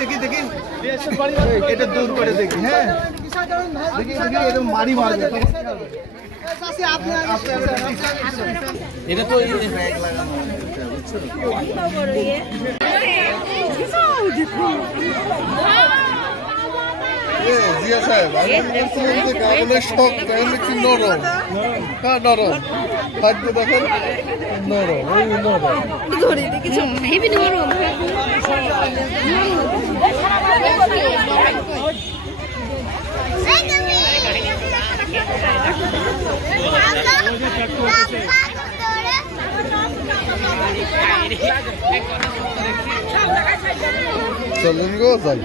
দেখি দেখি এটা দূর করে দেখি। হ্যাঁ দেখি দেখি এটা মারি মারবে। এটা তো ব্যাগ লাগানো জিয়া সাহেব, শখ তাহলে কি নরম? হ্যাঁ নরম থাকবে, দেখেন নরম, ওই নরম চলেন গো যাই।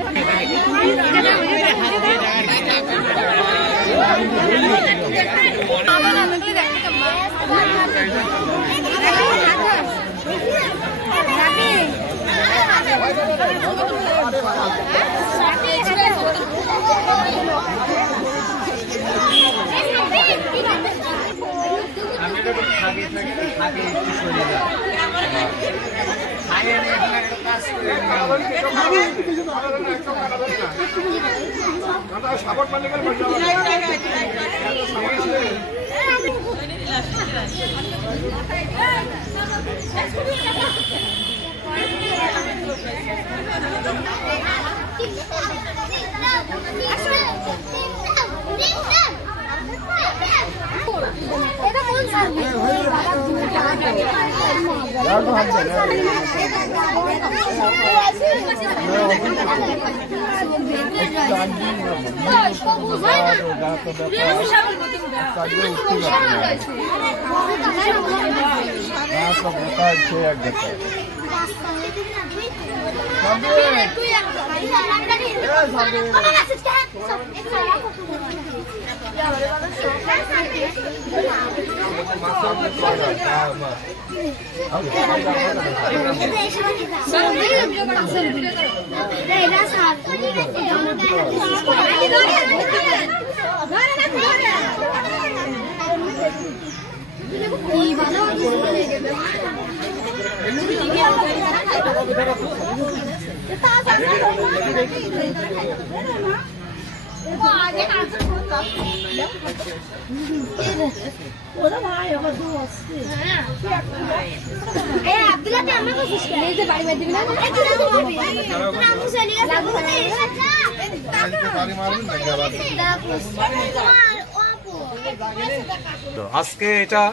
আজকে এটা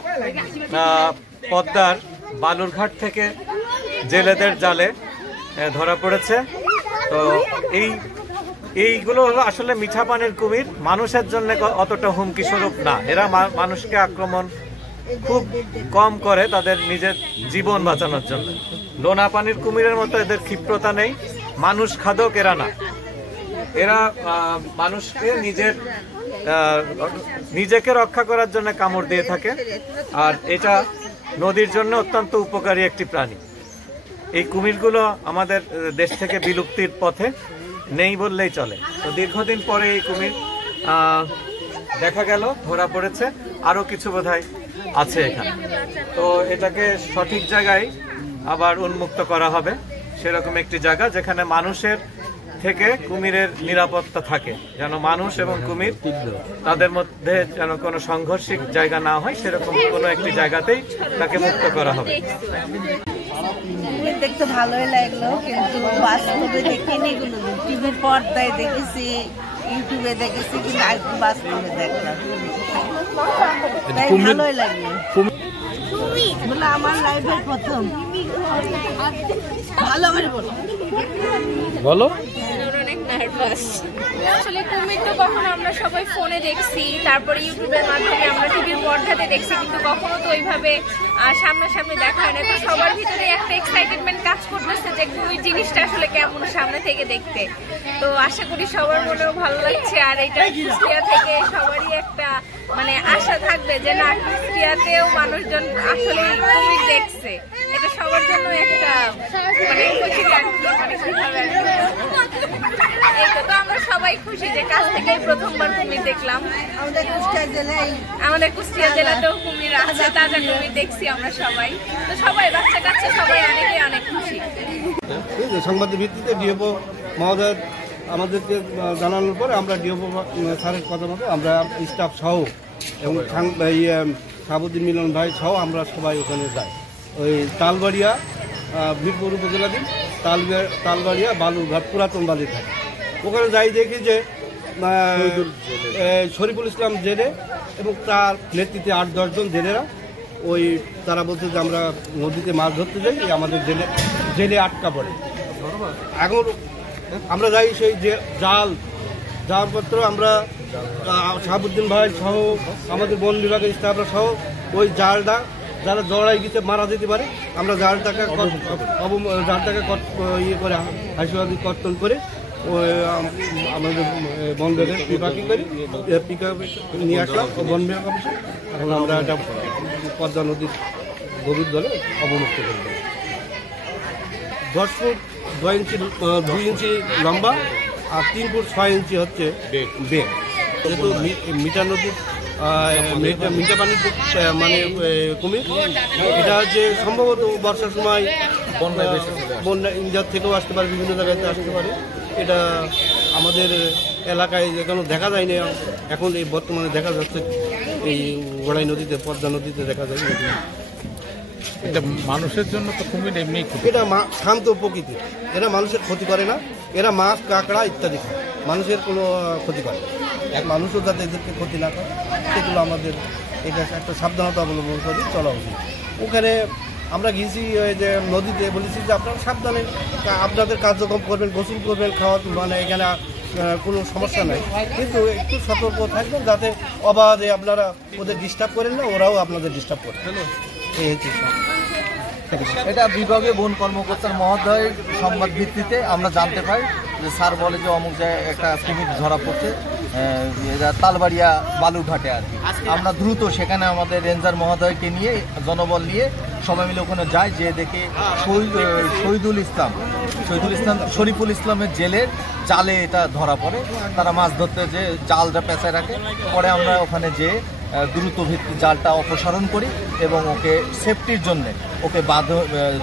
পদ্মার বালুরঘাট থেকে জেলেদের জালে ধরা পড়েছে। তো এইগুলো হলো আসলে মিঠা পানির কুমির, মানুষের জন্য অতটা হুমকি স্বরূপ না। এরা মানুষকে আক্রমণ খুব কম করে তাদের নিজের জীবন বাঁচানোর জন্য। লোনা পানির কুমিরের মতো এদের ক্ষিপ্রতা নেই, মানুষ খাদক এরা না। এরা মানুষকে নিজেকে রক্ষা করার জন্য কামড় দিয়ে থাকে। আর এটা নদীর জন্য অত্যন্ত উপকারী একটি প্রাণী। এই কুমিরগুলো আমাদের দেশ থেকে বিলুপ্তির পথে নেই বললেই চলে। তো দীর্ঘদিন পরে এই কুমির দেখা গেল, ধরা পড়েছে। আরো কিছু বোধহয় আছে এখানে। তো এটাকে সঠিক জায়গায় আবার উন্মুক্ত করা হবে, সেরকম একটি জায়গা যেখানে মানুষের থেকে কুমিরের নিরাপত্তা থাকে, যেন মানুষ এবং কুমির তাদের মধ্যে যেন কোনো সাংঘর্ষিক জায়গা না হয়, সেরকম কোনো একটি জায়গাতেই তাকে মুক্ত করা হবে। দেখতে ভালোই লাগলো, কিন্তু বাস্তবে দেখিনি। টিভির পর্দায় দেখেছি, ইউটিউবে দেখেছি, কিন্তু আজ বাস্তবে দেখলাম, ভালোই লাগলো। বলে আমার লাইফের প্রথম। ভালো করে বলো। নার্ভাস। আসলে কুমির তো কখনো আমরা সবাই ফোনে দেখছি, তারপরে ইউটিউবের মাধ্যমে আমরা টিভির পর্দাতে দেখছি, কিন্তু কখনো তো ওইভাবে সামনাসামনি দেখা হয় না। তো সবার ভিতরে একটা এক্সাইটেডমেন্ট কাজ করতেছে যে কুমির জিনিসটা আসলে কেমন সামনে থেকে দেখতে। তো আশা করি সবার মনেও ভালো লাগছে। আর এটা কুষ্টিয়া থেকে সবারই একটা মানে আশা থাকবে যে না, কুষ্টিয়াতেও মানুষজন আসলে কুমির দেখছে। এটা সবার জন্য একটা মানে খুশি আর কি, মানে কিভাবে এই তো আমরা সবাই খুশি যে কাছ থেকে প্রথমবার কুমির দেখলাম। আমাদের কুষ্টিয়া জেলাতেও কুমির আছে, তাজা কুমির দেখছি আমরা সবাই। তো সবাই বাচ্চা কাচ্চা সবাই অনেকেই অনেক খুশি। সংবাদের ভিত্তিতে ডিএফও মহোদয় আমাদেরকে জানানোর পরে আমরা ডিএফও স্যারের কথা মতো আমরা স্টাফ সহ এবং সাবুদ্দিন মিলন ভাই সহ আমরা সবাই ওখানে যাই। ওই তালবাড়িয়া বীরপুর উপজেলাধীন তালবাড়িয়া বালুরঘাট পুরাতন বালি থাকে, ওখানে যাই দেখি যে শরীফুল ইসলাম জেলে এবং তার নেতৃত্বে 8-10 জন জেলেরা ওই তারা বলছে যে আমরা নদীতে মাছ ধরতে যাই, আমাদের জেলে আটকা পড়ে। এখন আমরা যাই সেই যে জালপত্র আমরা শাহাবুদ্দিন ভাই সহ আমাদের বন বিভাগের স্টাফরা সহ ওই জালটা যারা জড়াই গেছে মারা যেতে পারে, আমরা জালটাকে ইয়ে করে হাসিবাদী কর্তন করে ওই আমাদের বন বিভাগের পিপাকি করে নিয়ে আসলাম বন বিভাগ অফিসে। এখন আমরা এটা পদ্মা নদীর গভীর জলে অবমুক্ত করে দেবো। 10 ফুট 2 ইঞ্চি লম্বা আর 3 ফুট 6 ইঞ্চি হচ্ছে বেগ। যেহেতু মিঠা নদীর মিঠা পানির মানে কুমির, এটা হচ্ছে সম্ভবত বর্ষার সময় বন্যা ইন্ডিয়ার থেকেও আসতে পারে, বিভিন্ন জায়গাতে আসতে পারে। এটা আমাদের এলাকায় যেখানে দেখা যায়নি, এখন এই বর্তমানে দেখা যাচ্ছে এই গোড়াই নদীতে, পদ্মা নদীতে দেখা যায়। এটা মানুষের জন্য তো কুমির এমনি, এটা শান্ত প্রকৃতির, এরা মানুষের ক্ষতি করে না, এরা মাছ কাঁকড়া ইত্যাদি খায়, মানুষের কোনো ক্ষতি করে না। এক মানুষও যাতে এদেরকে ক্ষতি না করে সেগুলো আমাদের এটা একটা সাবধানতা অবলম্বন করে চলা উচিত। ওখানে আমরা গিয়েছি ওই যে নদীতে, বলেছি যে আপনারা সাবধানে আপনাদের কার্যক্রম করবেন, গোসল করবেন, খাওয়া, মানে এখানে কোনো সমস্যা নাই, কিন্তু একটু সতর্ক থাকবেন যাতে অবাধে আপনারা ওদের ডিস্টার্ব করেন না, ওরাও আপনাদের ডিস্টার্ব করে। এই হচ্ছে এটা বিভাগীয় বন কর্মকর্তার মহোদয়ের সংবাদ ভিত্তিতে আমরা জানতে পাই যে স্যার বলে যে অমুক জায়গায় একটা কুমির ধরা পড়ছে তালবাড়িয়া বালুঘাটে আর কি। আমরা দ্রুত সেখানে আমাদের রেঞ্জার মহোদয়কে নিয়ে জনবল নিয়ে সবাই মিলে ওখানে যাই, যে দেখে শরীফুল ইসলামের জেলের জালে এটা ধরা পড়ে। তারা মাছ ধরতে যে জালটা পেঁচায় রাখে, পরে আমরা ওখানে যেয়ে দ্রুত ভিত্তি জালটা অপসারণ করি এবং ওকে সেফটির জন্য ওকে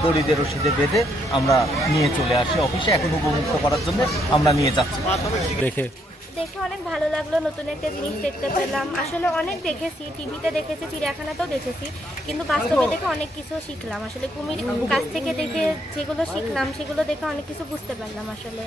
দড়িতে রশিদে বেঁধে আমরা নিয়ে চলে আসি অফিসে। এখন উপমুক্ত করার জন্য আমরা নিয়ে যাচ্ছি। দেখে অনেক ভালো লাগলো, নতুন একটা জিনিস দেখতে পেলাম। আসলে অনেক দেখেছি, টিভিতে দেখেছি, চিড়িয়াখানাতেও দেখেছি, কিন্তু বাস্তবে দেখে অনেক কিছু শিখলাম। আসলে কুমির কাছ থেকে দেখে যেগুলো শিখলাম সেগুলো দেখে অনেক কিছু বুঝতে পারলাম আসলে।